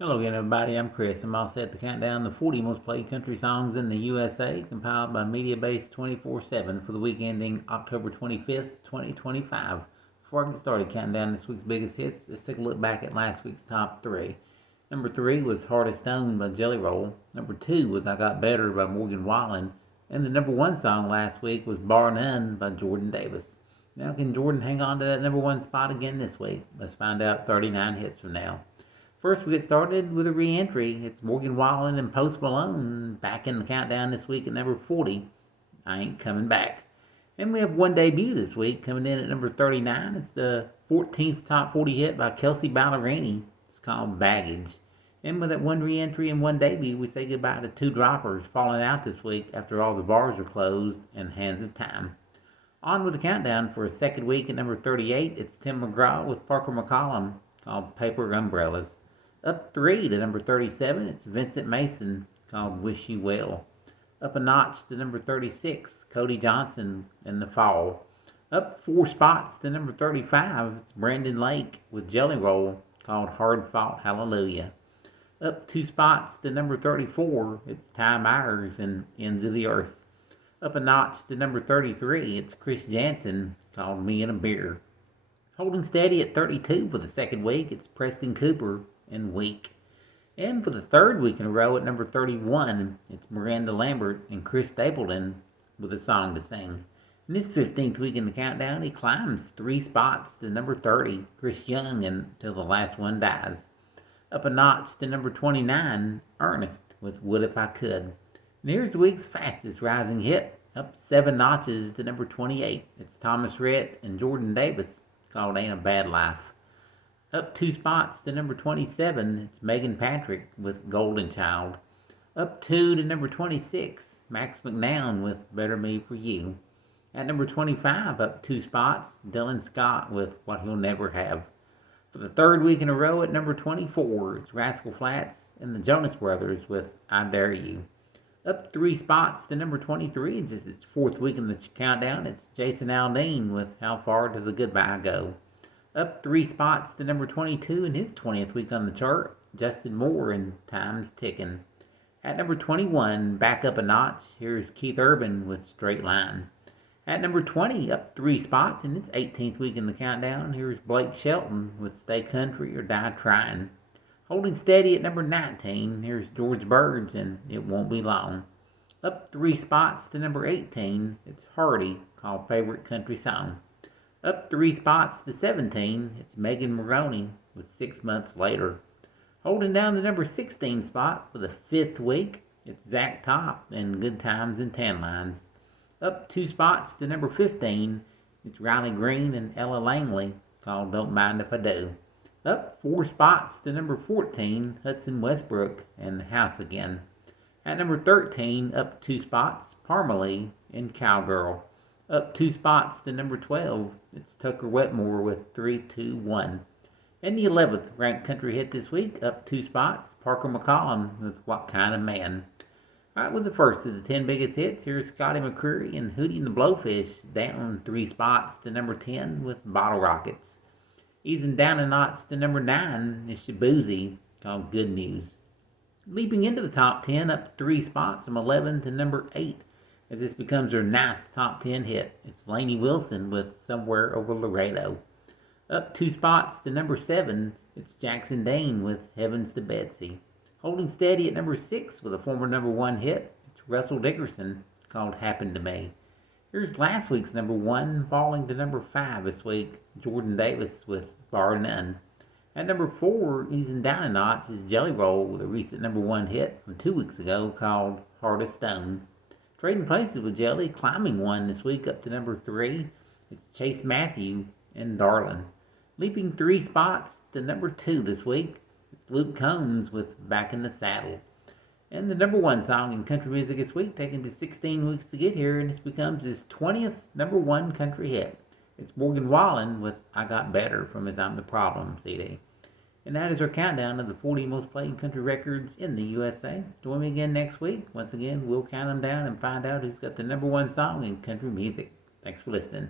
Hello again, everybody. I'm Chris. I'm all set to count down the 40 most played country songs in the USA, compiled by MediaBase 24/7 for the week ending October 25th, 2025. Before I get started counting down this week's biggest hits, let's take a look back at last week's top three. Number 3 was Heart of Stone by Jelly Roll. Number 2 was I Got Better by Morgan Wallen. And the number 1 song last week was Bar None by Jordan Davis. Now, can Jordan hang on to that number 1 spot again this week? Let's find out 39 hits from now. First, we get started with a re-entry. It's Morgan Wallen and Post Malone back in the countdown this week at number 40. I Ain't Coming Back. And we have one debut this week coming in at number 39. It's the 14th top 40 hit by Kelsea Ballerini. It's called Baggage. And with that one re-entry and one debut, we say goodbye to two droppers falling out this week after all the bars are closed and Hands of Time. On with the countdown for a second week at number 38. It's Tim McGraw with Parker McCollum called Paper Umbrellas. Up 3 to number 37, it's Vincent Mason called Wish You Well. Up a notch to number 36, Cody Johnson in The Fall. Up 4 spots to number 35, it's Brandon Lake with Jelly Roll called Hard Fought Hallelujah. Up 2 spots to number 34, it's Ty Myers and Ends of the Earth. Up a notch to number 33, it's Chris Janson called Me and a Beer. Holding steady at 32 for the second week, it's Preston Cooper and Weak. And for the third week in a row at number 31, it's Miranda Lambert and Chris Stapleton with a song to sing. In this 15th week in the countdown, he climbs 3 spots to number 30, Chris Young, until the last one dies. Up a notch to number 29, Ernest with Would If I Could. And here's the week's fastest rising hit, up 7 notches to number 28. It's Thomas Rhett and Jordan Davis called Ain't a Bad Life. Up 2 spots to number 27, it's Megan Patrick with Golden Child. Up 2 to number 26, Max McNown with Better Me For You. At number 25, up 2 spots, Dylan Scott with What He'll Never Have. For the third week in a row at number 24, it's Rascal Flatts and the Jonas Brothers with I Dare You. Up 3 spots to number 23, just its 4th week in the countdown, it's Jason Aldean with How Far Does a Goodbye Go. Up 3 spots to number 22 in his 20th week on the chart, Justin Moore and Time's Ticking. At number 21, back up a notch, here's Keith Urban with Straight Line. At number 20, up 3 spots in his 18th week in the countdown, here's Blake Shelton with Stay Country or Die Trying. Holding steady at number 19, here's George Burns and It Won't Be Long. Up 3 spots to number 18, it's Hardy called Favorite Country Song. Up 3 spots to 17, it's Megan Moroney with 6 Months Later. Holding down the number 16 spot for the 5th week, it's Zach Top and Good Times and Tan Lines. Up 2 spots to number 15, it's Riley Green and Ella Langley called Don't Mind If I Do. Up 4 spots to number 14, Hudson Westbrook and House Again. At number 13, up 2 spots, Parmalee and Cowgirl. Up 2 spots to number 12, it's Tucker Wetmore with 321. And the 11th ranked country hit this week, up 2 spots, Parker McCollum with What Kind of Man. Alright, with the first of the 10 biggest hits, here's Scotty McCreery and Hootie and the Blowfish down 3 spots to number 10 with Bottle Rockets. Easing down a notch to number 9 is Shabuzi called Good News. Leaping into the top 10, up 3 spots from 11 to number 8. As this becomes her 9th top 10 hit. It's Lainey Wilson with Somewhere Over Laredo. Up 2 spots to number 7, it's Jackson Dane with Heavens to Betsy. Holding steady at number 6 with a former number 1 hit, it's Russell Dickerson called Happened to Me. Here's last week's number 1 falling to number 5 this week, Jordan Davis with Bar None. At number 4, easing down a notch, is Jelly Roll with a recent number 1 hit from 2 weeks ago called Heart of Stone. Trading places with Jelly, climbing 1 this week up to number 3, it's Chase Matthew and Darlin. Leaping 3 spots to number 2 this week, it's Luke Combs with Back in the Saddle. And the number 1 song in country music this week, taking to 16 weeks to get here, and this becomes his 20th number 1 country hit. It's Morgan Wallen with I Got Better from his I'm the Problem CD. And that is our countdown of the 40 most played country records in the USA. Join me again next week. Once again, we'll count them down and find out who's got the number 1 song in country music. Thanks for listening.